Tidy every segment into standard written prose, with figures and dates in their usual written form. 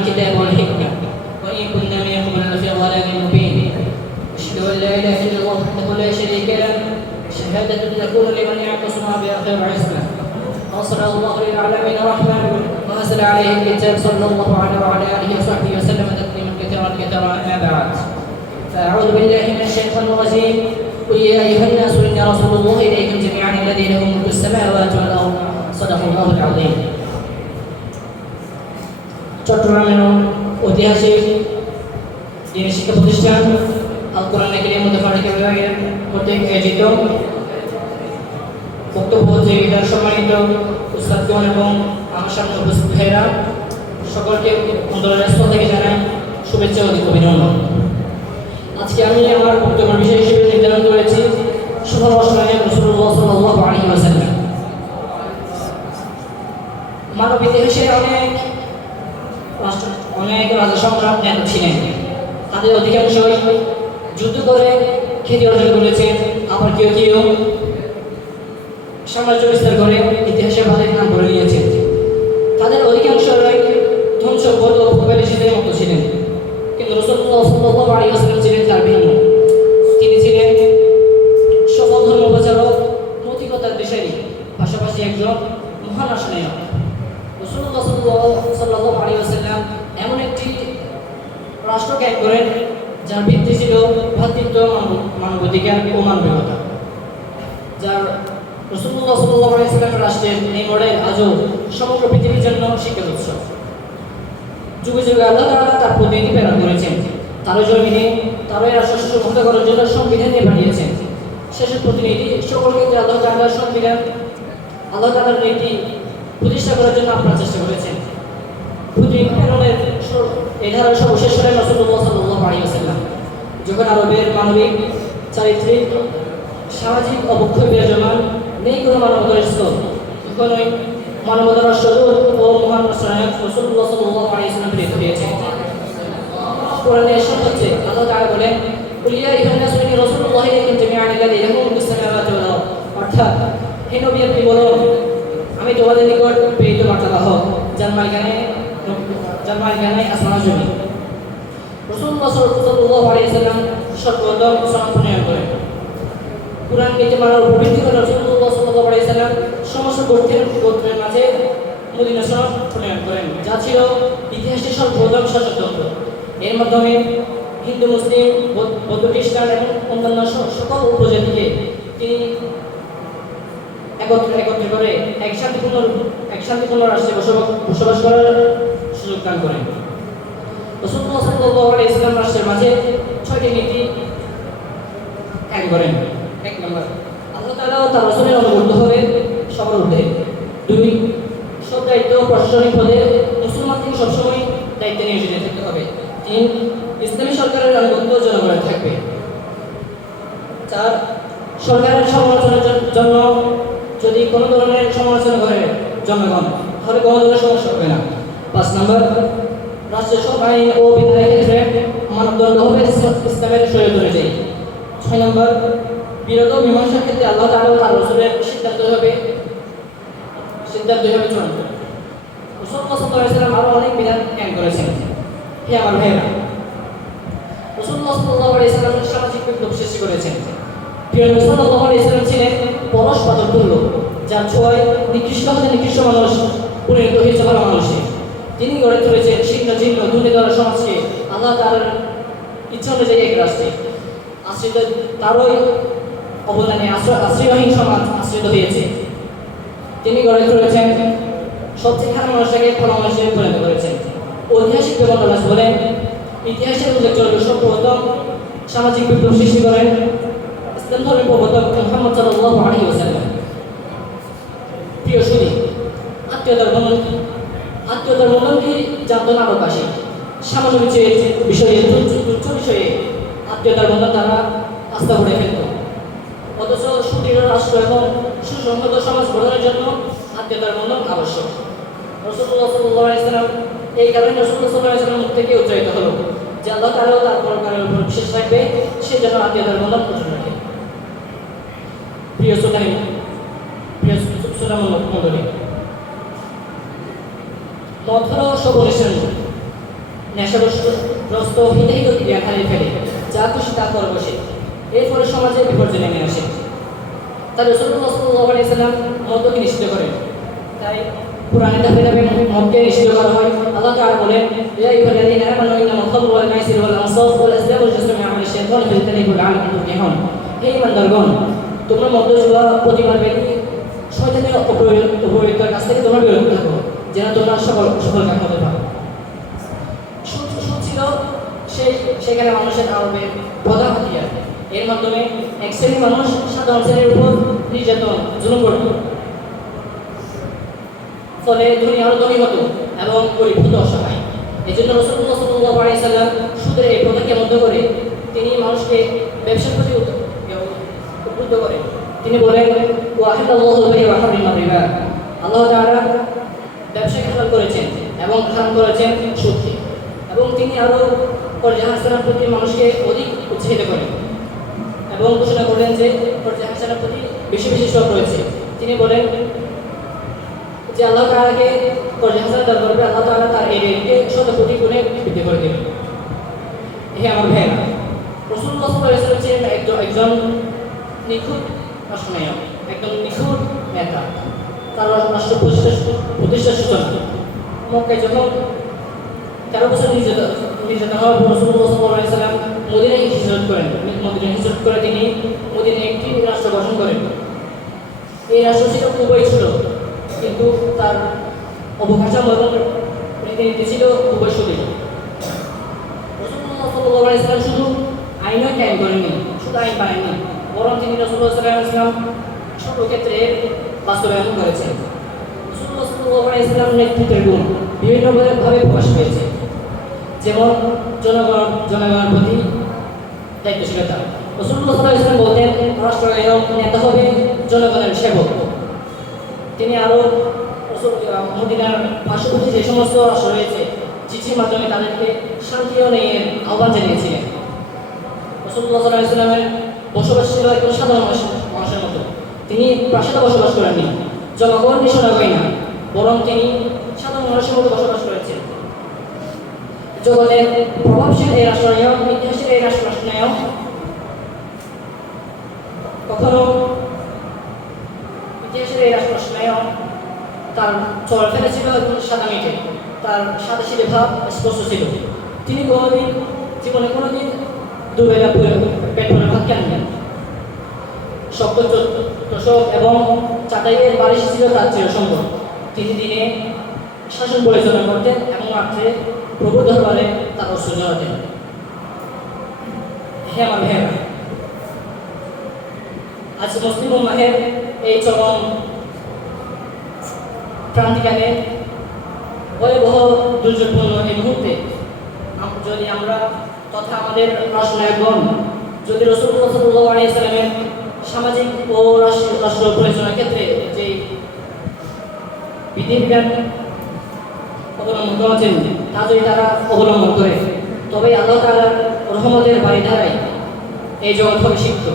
الكتاب والحكمة وإن كنا من قبل لفي ضلال مبين أشهد أن لا إله إلا الله وحده لا شريك له شهادة تكون لمن يعتصم بآخر عصمة أرسل الله للعالمين رحمة وأنزل عليه الكتاب صلى الله عليه وعلى آله وصحبه وسلم تسليما كثيرا كثيرا أما بعد فأعوذ بالله من الشيطان الرجيم قل يا أيها الناس إني رسول الله إليكم جميعا الذي له ملك السماوات والأرض صدق الله العظيم চট্টগ্রামের ঐতিহাসিক দিনী শিক্ষা প্রতিষ্ঠান আল কোরআন কারীম মুতাফারিক বিভাগের কর্তৃক আয়োজিত বক্তব্য প্রতিযোগিতার সম্মানিত উস্তাদগণ এবং আমার সামনে উপস্থিত ভাইরা সকলকে অন্তরের স্থল থেকে জানাই শুভেচ্ছা ও অভিনন্দন। আজকে আমি আমার বক্তব্যের বিষয় হিসেবে নির্ধারণ করেছি সুবহানাল্লাহি রাসূলুল্লাহ সাল্লাল্লাহু আলাইহি ওয়াসাল্লাম। মানব ইতিহাসে অনেক রাজা সম্রাট নেতা ছিলেন, তাদের অধিকাংশই যুদ্ধ করে খ্যাতি অর্জন করেছেন, আবার কেউ কেউ সাম্রাজ্য বিস্তার করে ইতিহাসে ভালো নাম করে নিয়েছেন। তাদের অধিকাংশই ধন সম্পদ ও প্রতিবেশীদের মতো ছিলেন, কিন্তু রাসূলুল্লাহ সাল্লাল্লাহু আলাইহি ওয়াসাল্লাম ছিলেন তার ভিন্ন। তিনি ছিলেন সফল ধর্মপ্রচারক, নৈতিকতার দিশারি, পাশাপাশি একজন মহান রাষ্ট্রনায়ক। রাসূলুল্লাহ সাল্লাল্লাহু আলাইহি ওয়াসাল্লাম এমন একটি রাষ্ট্র ত্যাগ করেন যার ভিত্তি ছিল ভ্রাতৃত্ব, মানবাধিকার ও মানবিকতা। যার রাসূলুল্লাহ সাল্লাল্লাহু আলাইহি ওয়াসাল্লামের রাষ্ট্রের এই মডেল আজও সমগ্র পৃথিবীর জন্য শিক্ষার উৎস। যুগে যুগে আল্লাহ তাআলা তার প্রতিনিধি প্রেরণ করেছেন, তারই জমিনে তারই রাষ্ট্র সুসংহত করার জন্য সংবিধান নিয়ে পাঠিয়েছেন। শেষের প্রতিনিধি সকল ক্ষেত্রে আল্লাহ তাআলার সংবিধান, আল্লাহ তাআলার নীতি প্রতিষ্ঠা করার জন্য আপনার চেষ্টা করেছেন। প্রতিনিধি প্রেরণের এই ধারার সর্বশেষ হলেন রাসূলুল্লাহ সাল্লাল্লাহু আলাইহি ওয়াসাল্লাম। যখন আরবের মানবিক, চারিত্রিক, সামাজিক অবক্ষয় বিরাজমান, নেই কোনো মানবতার স্তর, তখন ওই মানবতার রাষ্ট্রদূত ও মহান রাষ্ট্রনায়ক রাসূলুল্লাহ সাল্লাল্লাহু আলাইহি ওয়াসাল্লাম প্রেরিত হয়েছেন। কোরআনে এসব হচ্ছে আল্লাহ তাআলা বলেন কুল ইয়া আইয়ুহান নাসু ইন্নী রাসূলুল্লাহি ইলাইকুম জামিআন আল্লাযী লাহু মুলকুস সামাওয়াতি ওয়াল আরদ। অর্থাৎ হে নবী, আপনি বলুন আমি তোমাদের নিকট প্রেরিত বার্তাবাহক, যার মালিকানায় আসমান ও জমিন। রাসূলুল্লাহ সাল্লাল্লাহু আলাইহি ওয়াসাল্লাম সর্বপ্রথম ইসলাম প্রণয়ন করেন। কুরআন নীতি মানার উপবৃত্তি করে রাসূলুল্লাহ সাল্লাল্লাহু আলাইহি ওয়াসাল্লাম সমস্ত গোত্রের মাঝে মদিনা শরীফ প্রণয়ন করেন, যা ছিল ইতিহাসের সর্বপ্রথম শাসকতন্ত্র। এর মাধ্যমে হিন্দু, মুসলিম, বৌদ্ধ, খ্রিস্টান এবং অন্যান্য সকল উপজাতিকে তিনি একত্রে করে এক শান্তিপূর্ণ রাষ্ট্রে বসবাস করার সুযোগ দান করেন। রাসূলুল্লাহ সাল্লাল্লাহু আলাইহি ওয়াসাল্লাম রাষ্ট্রের মাঝে 6টি নীতি কায়েম করেন। 1 নম্বর, আল্লাহ তাআলা ও তার রাসূলের অনুগত হবে সবার ঊর্ধ্বে। 2, সব দায়িত্ব প্রশাসনিক পদে মুসলমানদের সবসময় দায়িত্বে নিয়োজিত থাকতে হবে। 3, ইসলামী সরকারের আনুগত্য জনগণের থাকবে। 4, সরকারের সমালোচনার জন্য যদি কোনো ধরনের সমালোচনা করে জনগণ, তাহলে কোনো ধরনের সমস্যা হবে না। 5 নম্বর, রাষ্ট্রের সব আইন ও বিধানের ক্ষেত্রে মানদণ্ড হবে ইসলামের শরীয়ত অনুযায়ী। 6 নম্বর, বিরোধ মীমাংসার ক্ষেত্রে আল্লাহ তাআলা ও তার রাসূলের সিদ্ধান্ত হবে চূড়ান্ত। রাসূলুল্লাহ সাল্লাল্লাহু আলাইহি ওয়াসাল্লাম আরো অনেক বিধান কায়েম করেছেন। হে আমার ভাইরা, রাসূলুল্লাহ সাল্লাল্লাহু আলাইহি ওয়াসাল্লাম সামাজিক বিপ্লব সৃষ্টি করেছেন। প্রিয় নবী সাল্লাল্লাহু আলাইহি ওয়াসাল্লাম ছিলেন পরশ পাথর তুল্য, যার ছোঁয়ায় নিকৃষ্ট হতে নিকৃষ্ট মানুষ পরিণত হয়েছে ভালো মানুষে। তিনি গড়ে তুলেছেন শীর্ণ জীর্ণ দুর্নীতির সমাজকে আল্লাহ তাআলার ইচ্ছা অনুযায়ী এক রাষ্ট্রে আশ্রিত, তারই অবদানে আশ্রয়হীন সমাজ আশ্রিত হয়েছে। তিনি গড়ে তুলেছেন সবচেয়ে খারাপ মানুষটাকে ভালো মানুষে পরিণত করেছেন। ঐতিহাসিক বিবরণ বলেন ইতিহাসের উল্লেখযোগ্য সর্বপ্রথম সামাজিক বিপ্লব সৃষ্টি করেন ইসলাম ধর্মের প্রবর্তক মুহাম্মদ সাল্লাল্লাহু আলাইহি ওয়াসাল্লাম। প্রিয় সুধী, আত্মীয়তার বন্ধন কি জানতো না আরববাসী? সামান্য বিষয়ে তুচ্ছ বিষয়ে আত্মীয়তার বন্ধন তারা আস্থা করে ফেলত। অথচ সুদৃঢ় রাষ্ট্র এবং সুসংহত সমাজ গঠনের জন্য আত্মীয়তার বন্ধন আবশ্যক। রাসূলুল্লাহ সাল্লাল্লাহু আলাইহি ওয়াসাল্লাম এই কারণে রাসূলুল্লাহ সাল্লাল্লাহু আলাইহি ওয়াসাল্লাম মুখ থেকে উচ্চারিত হলো যে আল্লাহ তাআলা তার পরকালের উপর বিশেষ রাখবে, সে যেন আত্মীয়তার বন্ধন অটুট রাখে। প্রিয় শ্রোতামণ্ডলী, মত হলো সব অনুষ্ঠান, নেশাগ্রস্ত হিতাহিত ক্রিয়া খালি ফেলে যা খুশি তা করে বসে, এর ফলে সমাজে বিপর্যয় নেমে আসে। তাই রাসূলুল্লাহ সাল্লাল্লাহু আলাইহি ওয়াসাল্লাম মদকে নিষিদ্ধ করেন। তাই কুরআনে ধাপে ধাপে মদকে নিষিদ্ধ করা হয়। আল্লাহ তাআলা বলেন, ইয়া আইয়ুহাল্লাযীনা আমানু ইন্নামাল খামরু ওয়াল মাইসিরু ওয়াল আনসাব ওয়াল আজলামু রিজসুম মিন আমালিশ শাইতানি ফাজতানিবুহু লাআল্লাকুম তুফলিহুন। হে ঈমানদারগণ, তোমরা মদ জুয়া প্রতিমার বেদি শয়তানের অপব্যবহারের কাছ থেকে তোমরা বিরত থাকো, যেন তোমরা সফল কাম হতে পারো। সুদ ছিল সেখানে মানুষের আরবে প্রধান হাতিয়ার। এর মাধ্যমে এক শ্রেণীর মানুষ সাধারণ শ্রেণীর উপর নির্যাতন জুলুম করত, ফলে ধনী আরো ধনী হতো এবং গরিব হতো অসহায়। এই জন্য রাসূলুল্লাহ সাল্লাল্লাহু আলাইহি ওয়াসাল্লাম সুদের এই প্রথাকে বন্ধ করে তিনি মানুষকে ব্যবসার প্রতি উদ্বুদ্ধ করেন। তিনি বলেন, ওয়াহিদাল্লাহুল বাই'a ওয়া হারামার রিবা। আল্লাহ তাআলা ব্যবসাকে হালাল করেছেন এবং হারাম করেছেন সুদকে। এবং তিনি আরো কর্জে হাসানার প্রতি মানুষকে অধিক উৎসাহিত করেন এবং ঘোষণা করলেন যে কর্জে হাসানার প্রতি বেশি বেশি সব রয়েছে। তিনি বলেন যে আল্লাহ তাআলাকে কর্জে হাসানা দান করবে, আল্লাহ তাআলা তার এই ঋণকে 100 কোটি গুণে বৃদ্ধি করে দেবেন। হে আমার ভাইরা, রাসূলুল্লাহ সাল্লাল্লাহু আলাইহি ওয়াসাল্লাম ছিলেন একজন নিখুঁত রাষ্ট্রনায়ক, একদম নিখুঁত নেতা। তার রাষ্ট্র প্রতিষ্ঠার সূচনা মক্কায় যখন 13 বছর নির্যাতন হওয়ার পর রাসূলুল্লাহ সাল্লাল্লাহু আলাইহি ওয়াসাল্লাম মদিনায় হিজরত করেন। মদিনায় হিজরত করে তিনি মদিনায় একটি রাষ্ট্র গঠন করেন। এই রাষ্ট্র ছিল খুবই ছোট, কিন্তু তার অবকাঠামো এবং রীতিনীতি ছিল খুবই সুদৃঢ়। রাসূলুল্লাহ সাল্লাল্লাহু আলাইহি ওয়াসাল্লাম শুধু আইনই কায়েম করেননি, শুধু আইন বানাননি, বরং তিনি রাসূলুল্লাহ সাল্লাল্লাহু আলাইহি ওয়াসাল্লাম সর্বক্ষেত্রে বাস্তবায়ন করেছেন। রাসূলুল্লাহ সাল্লাল্লাহু আলাইহি ওয়াসাল্লামের নেতৃত্বের গুণ বিভিন্নভাবে প্রকাশ পেয়েছে, যেমন জনগণের প্রতি দায়িত্বশীলতা। রাসূলুল্লাহ সাল্লাল্লাহু আলাইহি ওয়াসাল্লাম বলতেন, রাষ্ট্রনায়ক নেতা হবে জনগণের সেবক। তিনি আরো মদিনার পার্শ্ববর্তী যে সমস্ত রাষ্ট্র রয়েছে চিঠির মাধ্যমে তাদেরকে শান্তি ও ন্যায়ের আহ্বান জানিয়েছিলেন। রাসূলুল্লাহ সাল্লাল্লাহু আলাইহি ওয়াসাল্লামের বসবাস ছিল একজন সাধারণ মানুষের মতো। তিনি প্রাসাদে বসবাস করেননি, জনগণ নিশানাগাই না, বরং তিনি সাধারণ মানুষের মতো বসবাস করেছেন। জগতের প্রভাবশীল এই রাষ্ট্রনায়ক, ইতিহাসের এই রাষ্ট্রনায়ক কখনো ইতিহাসের এই রাষ্ট্রনায়ক তার চলাফেরা ছিল একদম সাদা মেটে, তার সাদাসিধে ভাব স্পষ্ট ছিল। তিনি জীবনে কোনোদিন দুবেলা পেট ভরে ভাত খাননি। শক্ত তোষক এবং চাটাইয়ের বালিশ ছিল তার চিরসম্পদ। তিনি দিনে শাসন পরিচালনা করতেন এবং রাত্রে প্রভুর দরবারে তার অস্ত্র জড়াতেন। হে আমার ভাইয়েরা, আজ মুসলিম উম্মাহের এই চরম ক্রান্তিকালে ভয়াবহ দুর্যোগপূর্ণ এই মুহূর্তে যদি আমরা তথা আমাদের রাষ্ট্রনায়কগণ যদি রাসূলুল্লাহ সাল্লাল্লাহু আলাইহি ওয়াসাল্লামের সামাজিক ও রাষ্ট্র পরিচালনার ক্ষেত্রে যে বিধিবিধান অবলম্বন করেছেন তা যদি তারা অবলম্বন করে, তবে আল্লাহ তাআলার রহমতের বারিধারায় এই জগৎ হবে সিক্ত,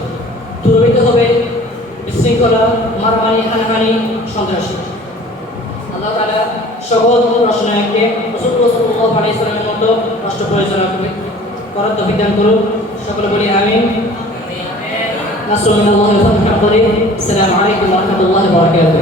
দূরীভূত হবে বিশৃঙ্খলা, মারামারি, হানাহানি, সন্ত্রাসী। আল্লাহ তাআলা সকল রাষ্ট্রনায়ককে রাসূলুল্লাহ সাল্লাল্লাহু আলাইহি ওয়াসাল্লামের মতো রাষ্ট্র পরিচালনা করার তৌফিক দান করুন। সকলে বলি আমিন। নাসরুল্লাহি ওয়া ফাতহুল করিম। আসসালামু আলাইকুম ওয়া রাহমাতুল্লাহি ওয়া বারাকাতুহু।